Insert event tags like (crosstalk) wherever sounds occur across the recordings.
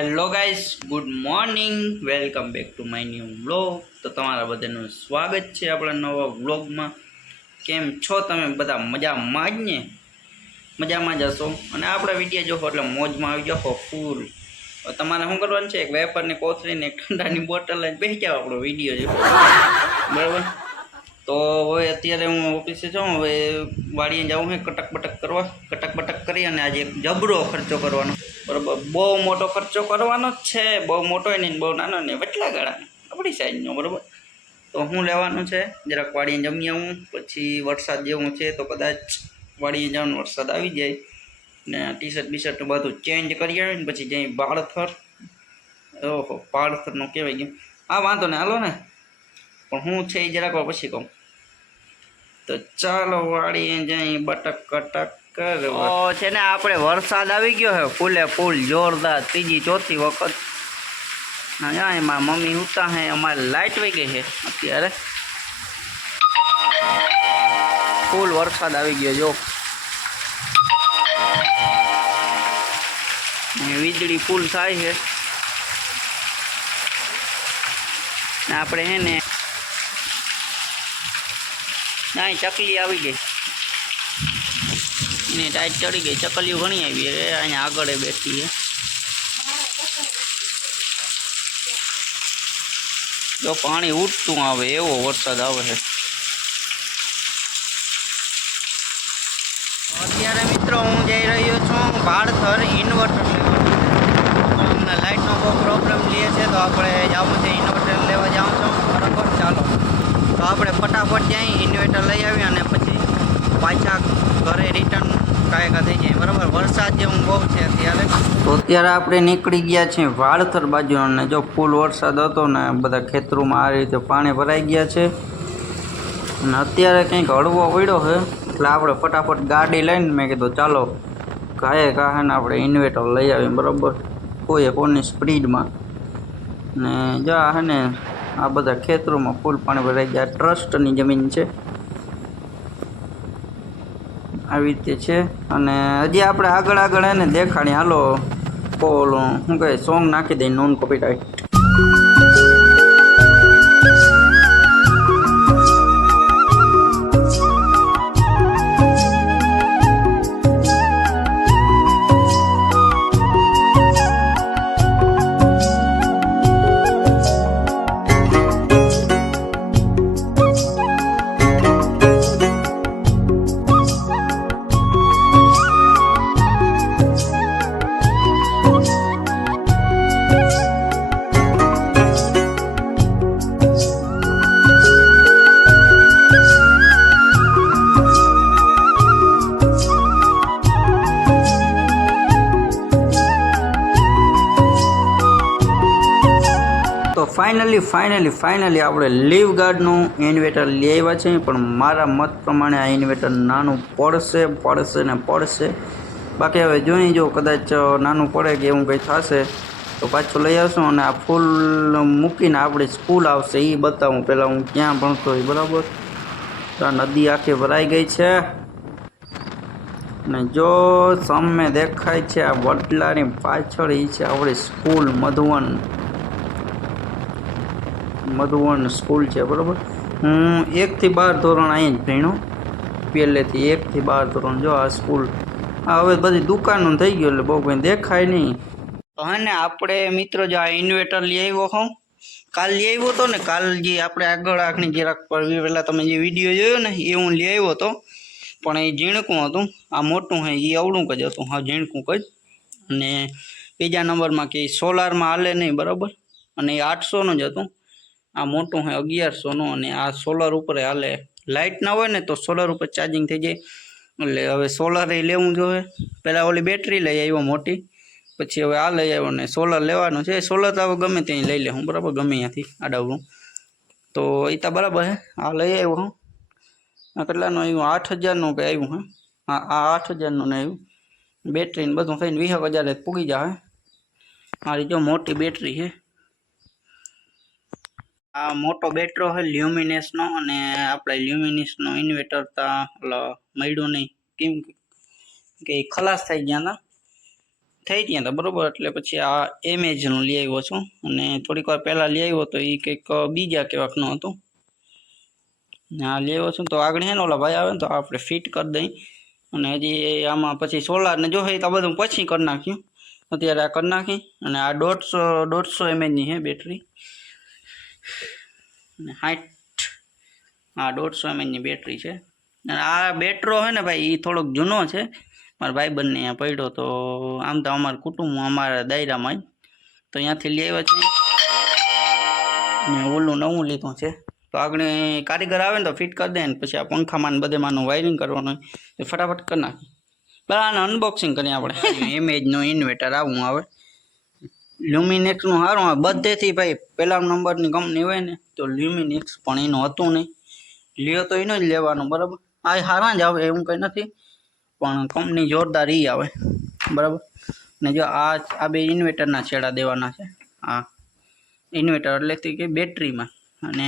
Hello guys good morning welcome back to my new vlog તો તમારા બધાનું સ્વાગત છે આપણા નવા વ્લોગમાં કેમ છો તમે? બધા મજામાં જ ને? મજામાં જ હશો? અને આપણા વીડિયો જોશો એટલે મોજમાં આવી જાઓ ફૂલ. તમારે શું કરવાનું છે? એક વેપરની કોથળીને એક ઠંડાની બોટલ લઈને બેસી જાઓ આપણો વીડિયો જો બરાબર? તો હવે અત્યારે હું ઓફિસે જાઉં હવે વાડીએ જાઉં છે. કટક બટક કરવા. કટક બટક કરી અને આજે એક જબરો ખર્ચો કરવાનો. બરાબર. બહુ મોટો ખર્ચો કરવાનો જ છે. બહુ મોટો નહીં બહુ નાનો નહીં. વચલા ગાળાનો. આપણી સાઈઝનો, બરાબર? તો હું લેવાનું છે. જરાક વાડીએ જમી આવું. પછી વરસાદ જેવું છે તો કદાચ વાડીએ જવાનું વરસાદ આવી જાય. ને ટી શર્ટ બી શર્ટ બધું ચેન્જ કરી આવે ને પછી જઈ બાળથર. ઓહો બાળથરનું કહેવાય ગયું. હા, વાંધો ને હાલો ને. પણ હું છે એ જરાક પછી કહું. તો ચાલો વાળીએ જઈ બટક કટક છે ને આપણે વરસાદ આવી ગયો છે ફૂલે ફૂલ જોરદાર. ત્રીજી ચોથી વખત. જા, એમાં મમ્મી ઉતા હે અમારે લાઇટ વહી ગઈ છે અત્યારે. ફૂલ વરસાદ આવી ગયો જો. વીજળી ફૂલ થાય છે આપણે હે ને ના ચકલી આવી ગઈ. એની ટાઈટ ચડી ગઈ, ચકલીઓ ઘણી આવી એ અહીંયા આગળ બેઠી છે. જો પાણી ઉઠતું આવે, એવો વરસાદ આવે છે. અત્યારે મિત્રો હું જઈ રહ્યો છું ભાડથર ઇન્વર્ટર લેવા. અમને લાઇટનો બહુ પ્રોબ્લેમ લે છે તો આપણે જવું છે ઇન્વર્ટર લેવા જાઉં છું. બરાબર? ચાલો. તો આપણે ફટાફટ જઈ ઇન્વર્ટર લઈ આવીએ અને પછી પાછા ઘરે રિટર્ન કાયકા થઈ જાય. બરાબર, વરસાદ જેવું બહુ છે અત્યારે. તો અત્યારે આપણે નીકળી ગયા છીએ વાળથર બાજુ અને જો ફૂલ વરસાદ હતો ને, બધા ખેતરોમાં આ રીતે પાણી ભરાઈ ગયા છે. અને અત્યારે કંઈક હળવો પડ્યો છે, એટલે આપણે ફટાફટ ગાડી લઈને મેં કીધું, ચાલો ગાયે કાહે ને આપણે ઇન્વેટર લઈ આવીએ. બરાબર, કોઈ કોની સ્પીડમાં ને જો આ ને, આ બધા ખેતરોમાં ફૂલ પાણી ભરાઈ ગયા. ટ્રસ્ટની જમીન છે. આવી રીતે છે. અને હજી આપણે આગળ આગળ એને દેખાડી હાલો ઓલું શું કહે સોંગ નાખી દઈ non copyright finally finally finally આપણે લીવ ગાર્ડનું ઇન્વેટર લઈ આવ્યા છે પણ મારા મત પ્રમાણે આ ઇન્વેટર નાનું પડશે પડશે ને પડશે. બાકી હવે જોઈ જો કદાચ નાનું પડે કે એવું કંઈ થશે, તો પાછું લઈ આવશું અને આ ફૂલ મૂકીને આપણી સ્કૂલ આવશે એ બતાવું. પહેલાં હું ક્યાં ભણતો હોય, બરાબર? આ નદી આખી ભરાઈ ગઈ છે. અને જો સામે દેખાય છે આ વડલાની પાછળ એ છે આપણી સ્કૂલ મધુવન. મધુવન સ્કૂલ છે, બરાબર? હું એકથી બાર ધોરણ અહીં જ ભણ્યો. પહેલેથી એકથી બાર ધોરણ જો આ સ્કૂલ. આ હવે બધી દુકાનો થઈ ગયું એટલે બહુ કંઈ દેખાય નહીં. તો હે ને આપણે મિત્રો જો આ ઇન્વેટર લઈ આવ્યો હોઉં. કાલ લઈ આવ્યો હતો ને, કાલ જે આપણે આગળ આખની જરાક પર પહેલાં તમે જે વીડિયો જોયો ને, એ હું લઈ આવ્યો હતો પણ એ ઝીણકું હતું. આ મોટું હે, એ અવળું જ હતું. હા, ઝીણકું જ. અને બીજા નંબરમાં કે સોલારમાં હાલે નહીં, બરાબર? અને એ આઠસોનું જ હતું. આ મોટું છે અગિયારસોનું અને આ સોલર ઉપર હાલે લાઇટ ના હોય ને તો સોલર ઉપર ચાર્જિંગ થઈ જાય. એટલે હવે સોલર એ લેવું જોઈએ. પહેલાં ઓલી બેટરી લઈ આવ્યો મોટી, પછી હવે આ લઈ આવ્યો ને સોલર લેવાનું છે. સોલર તો હવે ગમે ત્યાં લઈ લે હું, બરાબર? ગમે ત્યાંથી આડાવડું તો એ તો બરાબર છે આ લઈ આવ્યો હું. આ કેટલાનું આવ્યું? આઠ હજારનું કંઈ આવ્યું હે? હા આ આઠ હજારનું ને આવ્યું. બેટરી ને બધું થઈને વીસ હજારે પૂગી જાય મારી જો મોટી બેટરી છે. આ મોટો બેટરો છે લ્યુમિનેસનો અને આપણે લ્યુમિનેસનો ઇન્વેટર મળ્યું નહીં. કેમ કે ખલાસ થઈ ગયા હતા. થઈ ગયા હતા, બરોબર? એટલે પછી આ એમેજનું લઈ આવ્યો છું. અને થોડીક વાર પહેલાં લઈ આવ્યો તો એ કંઈક બીજા કેવાકનો હતો. આ લઈ આવ્યો છું. તો આગળ હે ને ઓલા ભાઈ આવે ને તો આપણે ફિટ કરી દઈ. અને હજી આમાં પછી સોલાર ને જો તો બધું પછી કરી નાખ્યું. અત્યારે આ કરી નાખી. અને આ દોઢસો દોઢસો એમએચની છે બેટરી. અને સાઠ હા દોઢસો એમએચની બેટરી છે. અને આ બેટરો છે ને ભાઈ એ થોડોક જૂનો છે. મારા ભાઈ બંને અહીંયા પડ્યો તો આમ તો અમારા કુટુંબ અમારા દાયરામાં તો અહીંયાથી લઈ આવ્યા છે ને ઓલું નવું લીધું છે. તો આગળ કારીગર આવે ને તો ફિટ કરી દે ને પછી આ પંખામાં ને બધેમાંનું વાયરિંગ કરવાનું હોય એ ફટાફટ કરી નાખી બરાબર આને અનબોક્સિંગ કરીએ આપણે. (laughs) એમએજનું ઇન્વર્ટર આવું આવે. લ્યુમિનેક્સનું સારું હોય બધેથી ભાઈ પહેલા નંબરની કંપની હોય ને, તો લ્યુમિનેક્સ પણ એનું હતું નહીં. લ્યો તો એનો જ લેવાનું, બરાબર? આ સારા જ આવે એવું કંઈ નથી, પણ કંપની જોરદાર એ આવે, બરાબર? ને જો આ આ બે ઇન્વર્ટરના છેડા દેવાના છે હા ઇન્વર્ટર એટલે કે બેટરીમાં, અને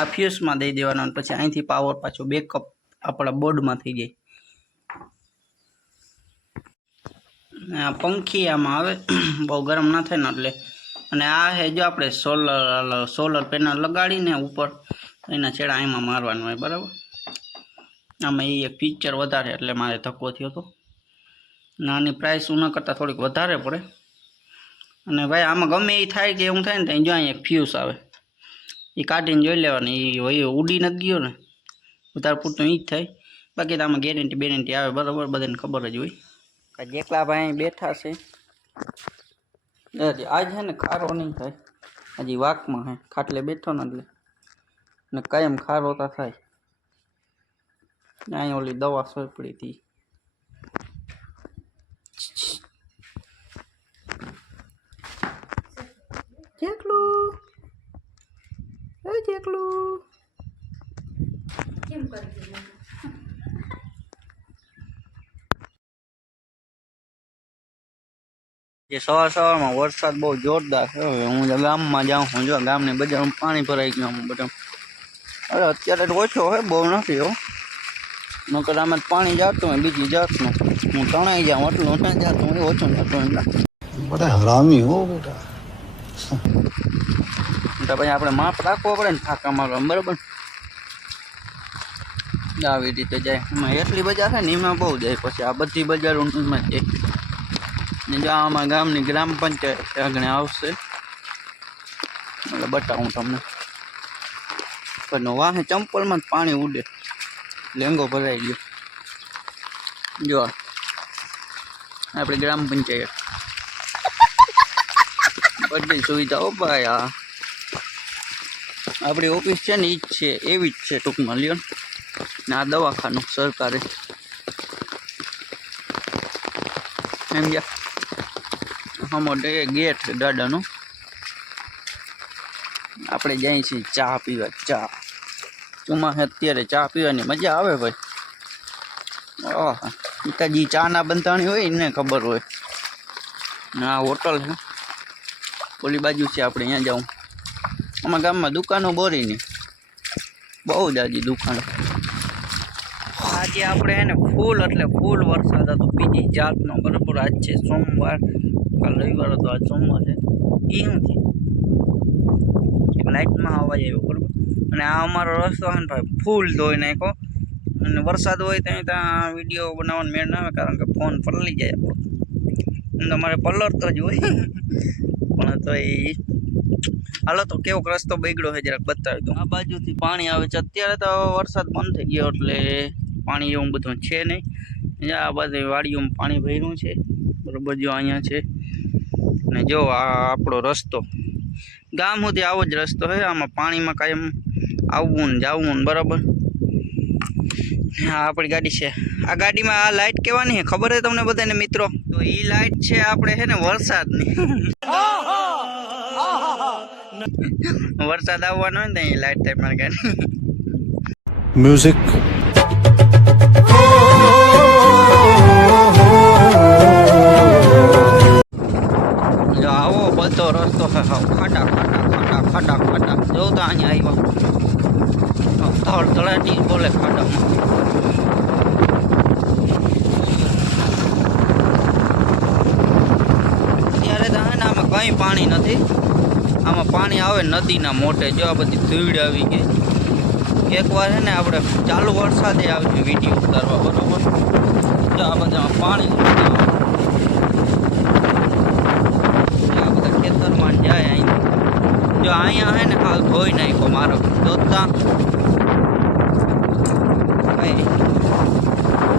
આ ફ્યુઝમાં દઈ દેવાના પછી અહીંથી પાવર પાછો બેકઅપ આપણા બોર્ડમાં થઈ જાય. આ પંખી આમાં આવે, (clears throat) બહુ ગરમ ના થાય ને એટલે. અને આ હે જો આપણે સોલર સોલર પેનલ લગાડીને ઉપર, એના છેડા એમાં મારવાનું હોય, બરાબર? આમાં એ એક ફીચર વધારે એટલે મારે ધક્કો થયો હતો નાની પ્રાઇસ ઉના કરતાં થોડીક વધારે પડે. અને ભાઈ, આમાં ગમે એ થાય કે એવું થાય ને ત્યાં જો અહીંયા એક ફ્યુઝ આવે. એ કાઢીને જોઈ લેવાની એ ઉડી નથી ગયો ને. વધારે પૂરતું એ જ થાય. બાકી તો આમાં ગેરંટી બેરંટી આવે, બરાબર? બધાને ખબર જ હોય. જેકલા ભાઈ બેઠા છે. હજી આજ છે ને ખારો નહીં થાય. હજી વાકમાં હે. ખાટલે બેઠો ને એટલે. ને કાયમ ખારો તો થાય. અહીં ઓલી દવા સોંપડી હતી જેકલું એ જેકલું કેમ કરી દીધું જે સવાર સવારમાં વરસાદ બહુ જોરદાર હવે હું ગામમાં જાઉં હું જો ગામને બજારમાં પાણી ભરાઈ ગયું બધા. અરે અત્યારે ઓછો હોય બહુ નથી હો. નકર આમાં પાણી જાતું હોય બીજી જાતનું. હું તણાઈ જાઉં એટલું ના જાતું હોય ઓછું જાતું એટલે બધા હરામી હો બેટા. તો પછી આપણે માપ રાખવો પડે ને ફાંકા મારો બરાબર? આવી રીતે જાય. એમાં એટલી બજાર છે ને એમાં બહુ જાય. પછી આ બધી બજાર ઊંટમાં જાય ને જો ગામની ગ્રામ પંચાયત આગળ આવશે. એટલે બતાવું તમને. પણ વાહે ચંપલમાં જ પાણી ઉડે. લેંગો ભરાઈ ગયો. જો. આપણી ગ્રામ પંચાયત. બધી સુવિધાઓ ભાઈ આ. આપણી ઓફિસ છે ને એ જ છે, એવી જ છે ટૂંકમાં, લ્યો. ને આ દવાખાનું સરકારે. એમ ગયા. હમો ગેટ છે દાદાનો. આપણે જઈએ છીએ ચા પીવા, ચા. ચોમાસે અત્યારે ચા પીવાની મજા આવે ભાઈ. ઓહ, પિતાજી ચા ના બંધાણી હોય એને ખબર હોય. આ હોટલ છે. ઓલી બાજુ છે આપણે અહીંયા જાઉં. અમારા ગામમાં દુકાનો બોરીની બહુ જાજી દુકાન. આજે આપણે એને ફૂલ એટલે ફૂલ વરસાદ હતો. બીજી જાતનો બરાબર આજ છે સોમવાર. કાલ રવિવાર હતો આજ સોમવાર છે. એ શું છે એક લાઇટમાં અવાજ આવ્યો, બરાબર? અને આ અમારો રસ્તો છે ને ભાઈ, ફૂલ ધોઈ નાખો અને વરસાદ હોય ત્યાં ત્યાં વીડિયો બનાવવાનો મેળ ના આવે, કારણ કે ફોન પલળી જાય આપણો. એમ તો અમારે પલળતો જ હોય. પણ તો એ હાલો તો કેવો રસ્તો બગડ્યો છે જરાક બતાવી દઉં. આ બાજુથી પાણી આવે છે. અત્યારે તો વરસાદ બંધ થઈ ગયો, એટલે પાણી એવું બધું છે નહીં. આ બાજુ વાડીઓમાં પાણી ભર્યું છે. બરોબર, જો અહીંયા છે. ને જો આ આપણો રસ્તો, ગામ સુધી આવો જ રસ્તો હોય આમાં પાણીમાં કાયમ આવવું ને જવું ને બરાબર. હા આપણી ગાડી છે. આ ગાડીમાં આ લાઇટ કેવાની છે? ખબર છે તમને બધાને મિત્રો? તો એ લાઇટ છે આપણે છે ને વરસાદની. વરસાદ આવવાનો હોય ને એ લાઇટ થાય મારી ગાડી. મ્યુઝિક બધો રસ્તો છે હાવ ખાડા ખાડા ખાડા ખાડા ખાડા. જો તો અહીંયા આવ્યા. ધળ તળાટી બોલે ખાડામાં. કંઈ પાણી નથી. આમાં પાણી આવે નદીના મોટે જો આ બધી ધૂળ આવી ગઈ. એકવાર છે ને આપણે ચાલુ વરસાદે આવી વીડિયો ઉતારવા, બરોબર? જો આ બધા પાણી જો આ બધા ખેતરમાં જાય અહીં જો અહીંયા હે ને, હાલ ધોઈ નાખ્યો મારો જોતા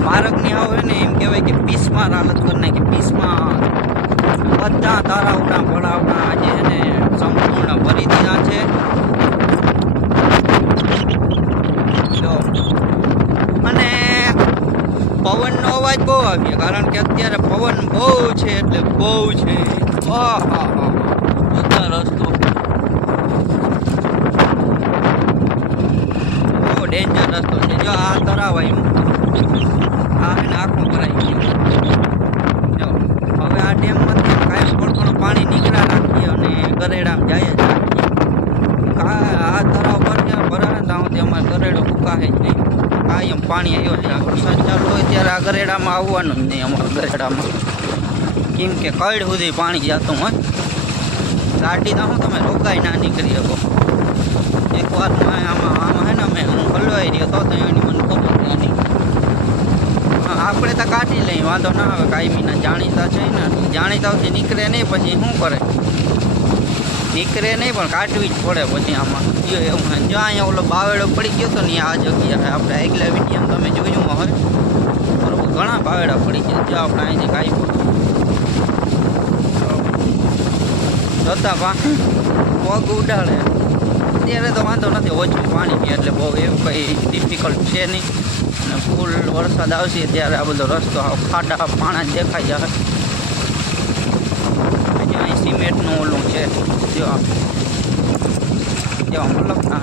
માર્ગની આવે ને, એમ કહેવાય કે પીસમાં હાલત કરી નાખી, પીસમાં બધા તારાવડા પડાવડા આજે એને સંપૂર્ણ ભરી દીધા છે. અને પવનનો અવાજ બહુ આવ્યો, કારણ કે અત્યારે પવન બહુ છે, એટલે બહુ છે. આહા હા. બધા રસ્તો બહુ ડેન્જર રસ્તો છે. જો આ તરાવ આવ્યું આ એને આખું ભરાઈ ગયું. જો, હવે આ ડેમમાંથી કાંઈ થોડું થોડું પાણી નીકળ્યા રાખીએ અને ગરેડામાં જાય જ આ તરાવ પર જ્યાં ભરાય ને ત્યાં સુધી અમારે ગરેડો ફૂકાય જ નહીં. કાયમ પાણી આવ્યો છે વરસાદ ચાલુ હોય ત્યારે આ ગરેડામાં આવવાનું જ નહીં અમારા ગરેડામાં કેમ કે કડ સુધી પાણી જતું હોય. ગાડી તો તમે રોકાઈ ના નીકળી શકો. એકવાર આમાં આમાં હે ને અમે હું રહ્યો તો એની મને ખબર આપણે તો કાઢી લઈએ, વાંધો ના આવે, કાયમીના જાણીતા છે ને, જાણીતાથી નીકળે નહીં, પછી શું કરે? નીકળે નહીં, પણ કાઢવી જ પડે પછી આમાં. જો એવું જો અહીંયા ઓલો બાવેડો પડી ગયો તો ને આ જગ્યાએ આપણે આગલા વીડિયો તમે જોયું હોય બરોબર ઘણા બાવેડા પડી ગયા. જો આપણે અહીંથી કાઢી જતા પા પગ ઉડાડે. અત્યારે તો વાંધો નથી, ઓછું પાણી છે એટલે બહુ એવું કંઈ ડિફિકલ્ટ છે નહીં. અને ફૂલ વરસાદ આવશે ત્યારે આ બધો રસ્તો ખાડા પાણા દેખાઈ જશે હજી અહીં સિમેન્ટનું ઓલું છે, જો જો મતલબ ના